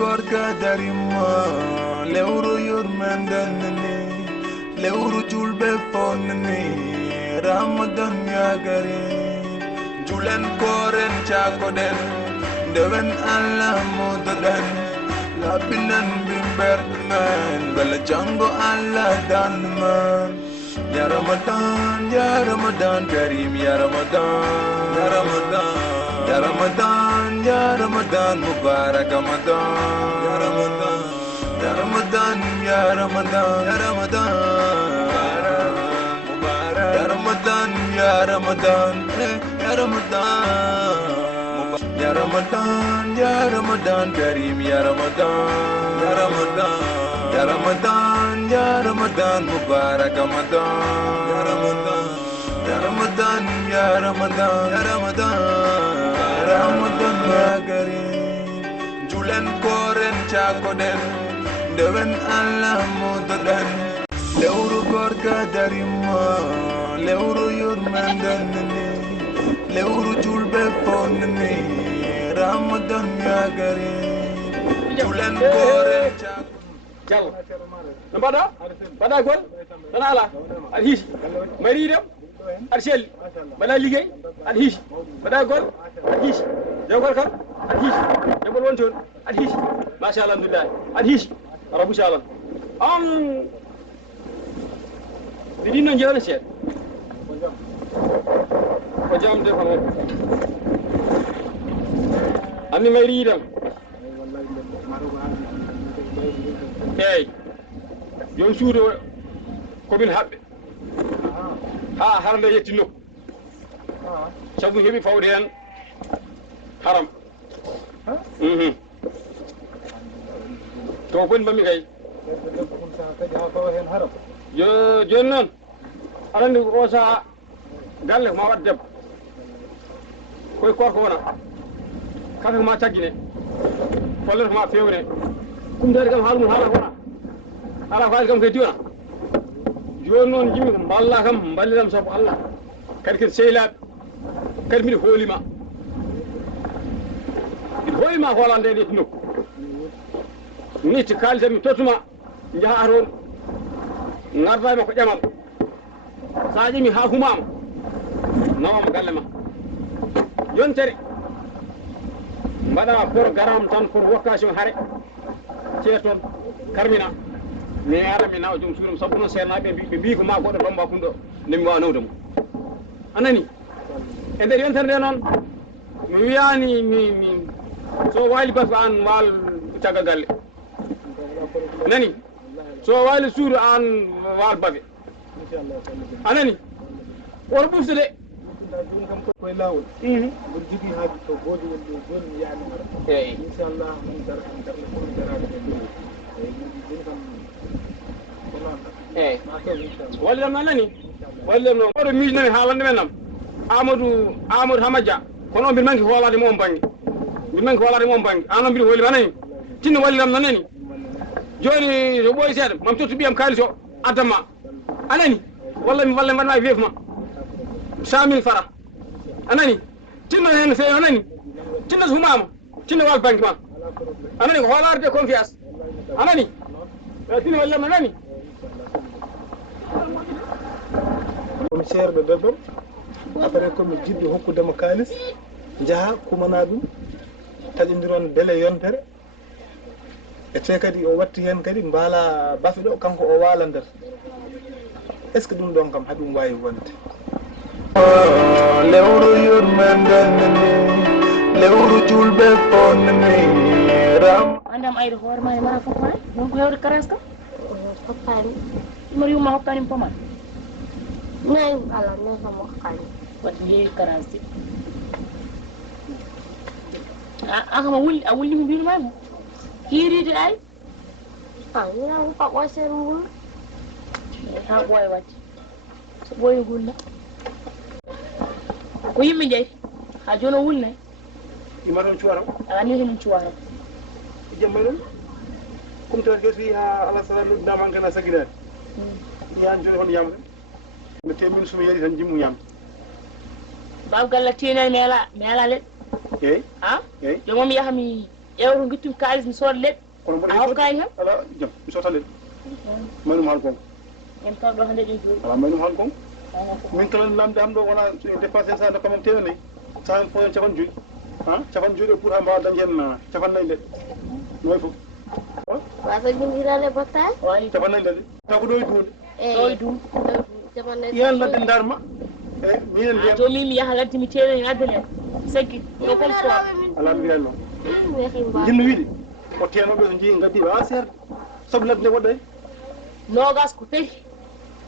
korka darima lewru yurmandani lewru julbe fonni Ramadan ya gari julen koren chakoden dewen Allah mudadan labinan bimberman bala jango Allah danman ya Ramadan karim ya Ramadan ya Ramadan ya Ramadan ya Ramadan mubarak Ramadan ya Ramadan ya Ramadan ya Ramadan ya Ramadan mubarak ya Ramadan ya Ramadan ya Ramadan ya Ramadan ya Ramadan karim ya Ramadan ya Ramadan ya Ramadan ya Ramadan mubarak Ramadan ya Ramadan ya Ramadan ya Ramadan ya Ramadan Ramadan ya karim julen koren chakoden dewen Allah mudadan lewru korka darima lewru yurmandani lewru julbe fonni Ramadan ya karim julen koren Jalo. Nampada? Pada gol? Tanala. Adhis. Mari dem. Arsel. Bala ligay. Adhis. Pada gol? Adhis. Jawal kan? Adhis. Jabal wonton. Adhis. Masyaallah alhamdulillah. Adhis. Rabu salam. Didi no jewna set. Ko jam de famo. Ami mari dem. Hey, yon suudo komin habbe ha harande yetti nokku sabu hebi fawde hen haram to bon bami kay yo jon non arande o sa galle ma wad deb koy korko wona kafe ma taggine folle ma fewne kum dare kam haalmum haala wona ala faali kam kay diwana joni noon jimi kam balla kam balliram sabu Allah kadi ken sehilaɓe kadi mbiɗa hoolima hoolande nde to nokku nitti kaalitami tottuma jaaha toon gardama ko ƴamam sa ƴemi ha humama nawama galle ma yontere mbaɗa programme tan pour vocation haare ceeton karmina mi ara mi nawa joom suuɗum sabu noon sernaɓe ɓe mbi ko ma goɗɗo Bamba Counda nde mi wawa nawde mo anani e nder yontere nde noon mi wiyani mi so wali bas ko an wal caggal galle nani so wali suudu an wal babe anani woto ɓufde de joni kam koye lawol mboɗo jogui haaji to goodi wonde joni mi yaani ara eyyi inchallah min dara en darle komi darade ɓe ɗo eyyi joni kam ko noon eyyi ma kew inchallah walliram noon nani walliram noon oɗo miijnami haalande men nam Amadou Hamadia kono mbiɗa manki hoolade mo on banggue mbiɗa manki hoolade mo on banggue an noon mbiɗa hoolima anani tinno walliram noon nani joni so ɓooyi seeɗa mami tottu ɓiyam kalis o addama anani walla mi walla mi waɗma weef ma 100.000 francs anani tinno hen feewi anani tinno so humama tinno wal banque ma anani ko hoolare de confiance anani tinno walliram anani komi ceerɗo debbo après komi jiɗɗo hokkudema kalis jaaha kumana ɗum taƴodiron beele yontere e te kadi o watti hen kadi mbaala bafe ɗo kanko o waala nder est ce que ɗum ɗon kam haɗum wawi wonde lewru yurmandani lewru julɓe fonni ram andam ayde hoore ma e mara foppani wonko hewde karas kam hokkani mari yumma hokkanima poman nayi ala ne kam hokkani wadde heewi karas de an kam a wulnimo mbinuma mo hiiride ay minako ka ɓosen wul ha ɓooya wadde so ɓooyi gulla ko yimɓe jeeyi ha joni o wulnay ima ɗon cuwaram ala ni henum cuwaram jemma ɗum comme to gasi ha ala sala luddama kana sagirade yan joni hono yamre mi temin sumi yari tan jimmu yam baw galla tenani mi ala leɗɗe eyyi ha eyyi jomom yaha mi ƴewro guittumi kalis mi sooda leɗɗe kono mboɗo a hokkani hen ala jam mi sota leɗɗe maynum haal gonga en tawɗo hande ɗin jooɗi ala maynum haal gonga min kala lamde am ɗo wona dépassé sa nde kamam temednayi sa poyen capan joyyi capan joyyi ɗo pour ha mbawa dañde hen capannayyi leɗɗe no way foof wasa jindiraɗe battani capannayyi leɗɗe taw ko ɗo e duunde ɗo e duum yan ladde darma eyyi minen ndiyam jomi mi yaha ladde mi teeɗe addane en saggi ɗo comme soir ala mbiyani noon weehi jinno wiide ko tenoɓe so jeeyi gaddi wawa seerde soble ladde nde woɗɗay nogas ko tawi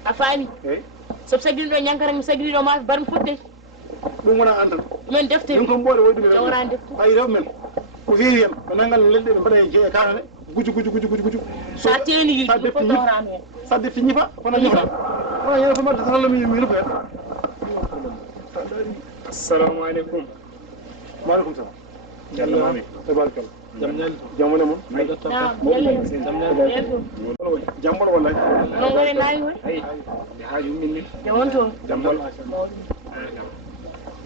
a faami eyyi somi saggini ɗo ñankara mi saggini ɗo maafe barmi fuɗɗe ɗum wona an tan ɗumen defte min komi ɓoole woy ɗum jawrani defte ayi rew men ko heewi hen ɓe naggal leɗɗe ɓe mbaɗa e jeeya kanane guju sa teeni yiɗi sa ɗum fof defti tawrami hen sa defti ñifa kono ñifata o ñande ko mbaɗa tasalla mi nupo hen assalamu aleykum maaleykum salam jallomami tabarakallah jam ñalli jam woni moon nam yelle jambol wallay no gari nayi hoy ayi nde haaju umminni jawon toon jambol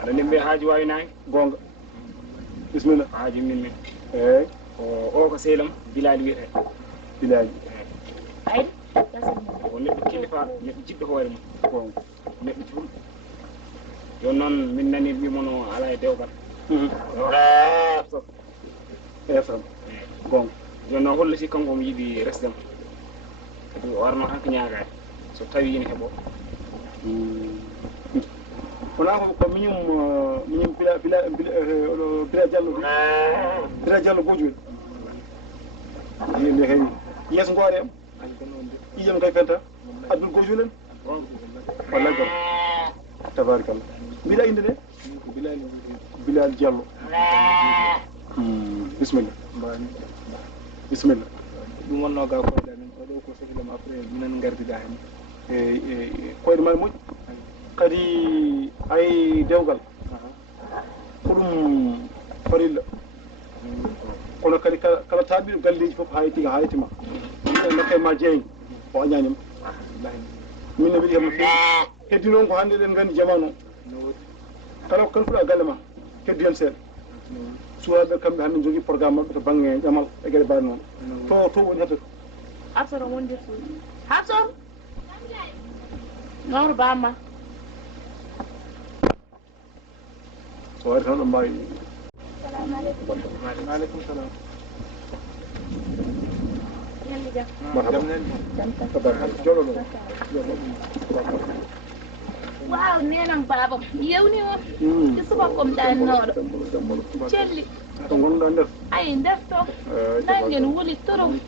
aɗa ndembe haaju wawi nayi gonga bisimilla haaju umminni eyyi o ko sehlam bilali wiyete bilaji ayde ko neɗɗo kilifa neɗɗo jiɗɗo hoore mum gonga neɗɗo julɗo joni noon min nani wimono ala e dewgal efam gonga joni noon holliti kanko omo yiiɗi resdema kadi o warno tan ko ñaagade so tawi ine heeɓo wona ko miñum bila diallo gojoɗi nde heewi yeeso ngoore am ƴiyam kay fenta addude gojulen wallay gam tabarikallah mbiɗa inde nde bilal diallo bisimilla bisimilla ɗum wonno ga koyɗa min oɗo ko sehilem après minen gardida hen e koyɗe ma moƴƴi kadi ay dewgal ko ɗum farilla kono kadi kala taaɓiɗo galleji foof haytiga haytima nakke ma jeeyi o añañam min no weɗi kam no feewi heddi noon ko hannde eɗen nganndi jamanu kala fuɗa galle ma heddi hen seeɗa suwaɓe kamɓe hannde jogii programme maɓɓe to baŋnge ƴamal e gueɗe mbaɗe noon to woni heddoto Hafsat o wondir suudu Hafsat nooro bamma so wari tan ɗo mbawi aleykum salam yalli jam marhaba jam tan tabaraka joɗoɗo waaw nenam babam yewni o e subakom ɗannoɗo celli to gonɗa nder ay nder to nangen wuli torom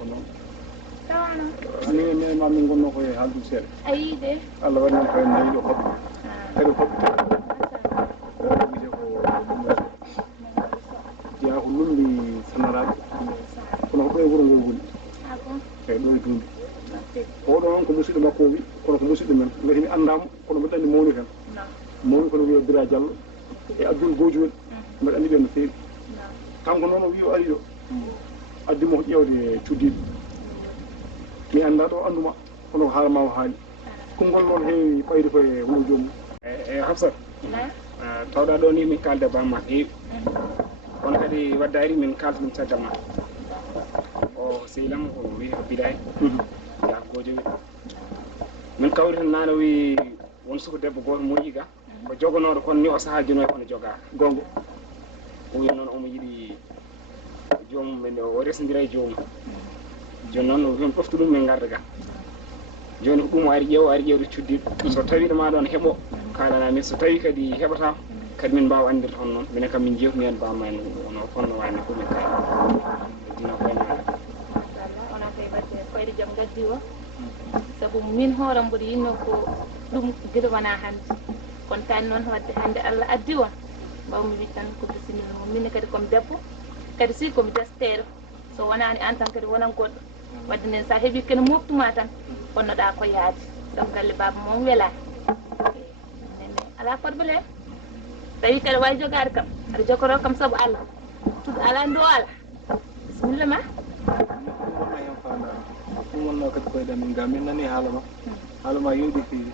tawano minen ma min gonno koye haaldum seeɗa ayi de allah waɗi men koye nayiɗo hoɓɓe kadi hoɓɓe wiyete ko jeeya ko lumbi sanaraɓe kono ko ɗo e wuuro ngol woni eyyi ɗo e duundi oɗo noon ko musidɗo makko o wi kono ko musidɗo men gati mi andama kono mbiɗa andi mawni tan mawni kono wiye Bira Diallo e Abdoul Gojol mbiɗa andi ɓe no feewi kanko noon o wi o ari ɗo addimo ko ƴewde cuddiɗo mi anda ɗo anduma kono ko haalama o haali konngol noon heewi ɓayde koye wuuro joomum e Hafsat tawɗa ɗo ni min kalde bamma heewi kono kadi wadde ari min kalta ɗum caggal ma o sehlam ko wiye ko Bilay ya gojo wi min kawri tan nane wi won suko debbo goto moƴƴi ga ko jogonoɗo kono ni o saaha jonoy kono joga gongo o wi noon omo yiiɗi joomum ɓe o resodira e joomum joni noon min ɓoftu ɗum min garda ga joni ko ɗum o ari ƴewde cuddiɗo so tawi ɗoma ɗon heeɓo kalana min so tawi kadi heɓata kadi min mbawa andirde hon noon minen kam min jewtini hen bamma en no fonno wayno komin kay dina koyno ona koye badde koyɗe jaam gaddi o saabu min hooram mboɗo yinno ko ɗum guila wona hande kono tani noon wadde hande Allah addi o mbawmi wi tan ko bisimilla mo minne kadi komi debbo kadi si komi desteɗo so wonani an tan kadi wonan goɗɗo wadde nden sa heeɓi kene moftuma tan ponnoɗa ko yaade donc galle baba moom weela nenne ala fotbele tawi kadi wawi jogade kam aɗa jogoro kam saabu Allah tuɗo ala ndo ala bisimilla ma wonna hen fanda ɗum wonno kadi koyɗa min ga min nani haalama yewɗi feewi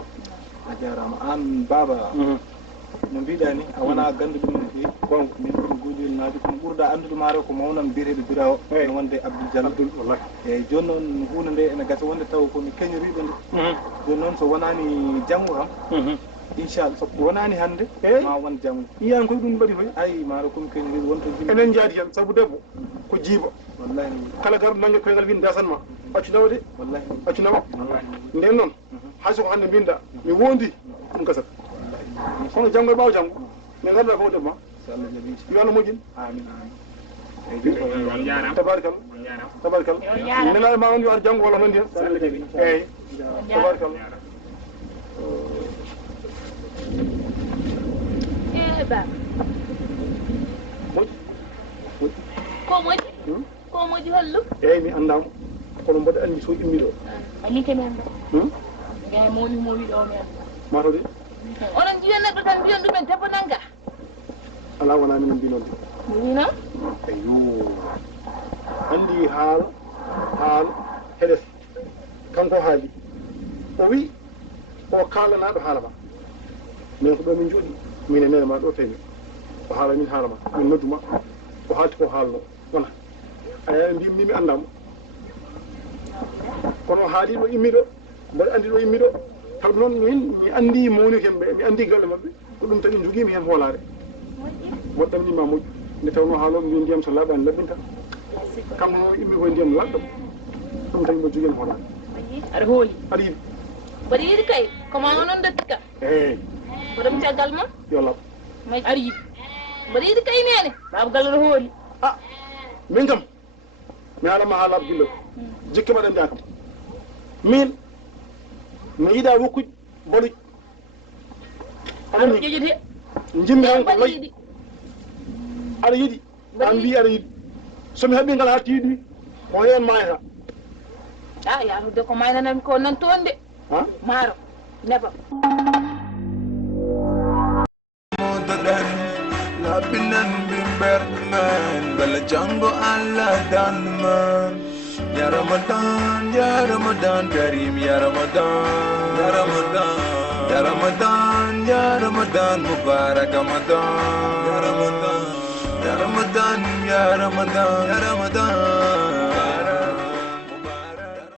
a jarama an baba no mbiɗa ni a wona gandu ɗum no feewi gonga min ɗum gojoli naati kono ɓurɗa anndude maaro ko mawnan biyeteɗo bira o no wonde Abdoul Diallo wallahi eyyi joni noon hunde nde ene gasa wonde taw komi keñoriɓe nde joni noon so wonani janggo kam inchallah so wonani hannde ma won janggo yiyan koye ɗum mbaɗi koy ayi maaro komi keñoriɓe wonto enen jaadi hen saabu debbo ko jiiba wallahi kala garɗo nangge koyngal win dasanma accunawa de wallahi accunawa nden noon hay soko hannde mbinda mi wondi ɗum gasat kono janggo e ɓaw janggo mi ganduɗa fof debbo ma yo Allah moƴƴin amin amin tabarikalla tabarikalla nela e ma on yo ar janggo walla mandi hen eyyi tabarikalla ba moƴƴi ko moƴƴi ko moƴƴi hollu eyyi mi andama kono mboɗo andi so immiɗo alike men ɗo gay moni mo wiɗo men mato de onon jiya neɗɗo tan mbiyon ɗumen debbo nanga ala wona minen mbi noon mi wino eyo andi haal heɗes kanko haali o wi o kalanaɗo haala ma min ko ɗo min jooɗi min e nene ma ɗo tawi o haala min haala ma min nodduma o haalti ko haalno wona aya mbimi andamo kono haali ɗo immiɗo mboɗo andi ɗo immiɗo taw noon min mi andi mawni kemɓe mi andi galle mabɓe ko ɗum tagi joguimi hen hoolare mboɗo ɗamnima moƴƴu nde tawno haaloɓe mbi ndiyam so laaɓani laɓɓinta kam no immi koye ndiyam laɓɗam ɗum tagi mbo jogui hen hoolare aɗa hooli aɗa yiɗi mbaɗa yiɗi kay comment onon dottika eyyi mbaɗam caggal ma yo laaɓ may aɗa yiɗi mbaɗa yiɗi kay nene baaba galle no hooli min kam mi haalama ha laaɓ gillo jikki mbaɗa ndiya kam min mi yiiɗa wokkude mbaɗuj aɗa ƴeƴete jimmi hen ko loyi aɗa yiɗi an mbi aɗa yiɗi somi heeɓi ngal hatti yiɗi ko hen mayata yatude ko maynanan ko nan toon de maaro nebam modaɗen laɓinan bimberɗumen bella janggo Allah danman ya Ramadan ya Ramadan Karim ya Ramadan ya Ramadan ya Ramadan ya Ramadan Mubarak Ramadan ya Ramadan ya Ramadan ya Ramadan ya Ramadan